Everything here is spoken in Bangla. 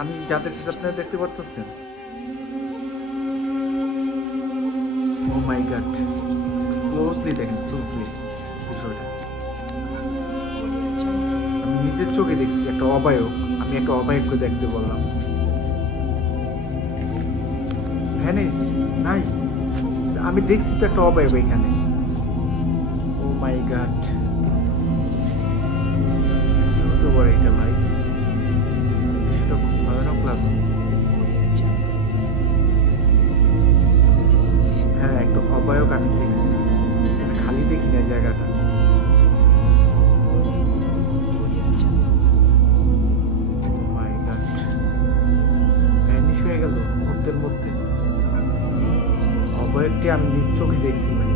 আমি যাদের কাছে আপনারা দেখতে পারতেছেন। ও মাই গড ক্লোজলি দেখেন ক্লোজলি বিষয়টা। আমি নিজের চোখে দেখছি, একটা অবায়ক। আমি একটা অবায়ককে দেখতে বললাম। ভ্যানিস নাই। আমি দেখছি তো একটা অবায়ক এখানে। ও মাই গড হতে এটা ভাই। হ্যাঁ একটা অবায়ক আমি দেখছি। মানে খালি দেখি না জায়গাটা। ভ্যানিশ হয়ে গেল মুহূর্তের মধ্যে। অবয়বটি আমি চোখে দেখছি ভাই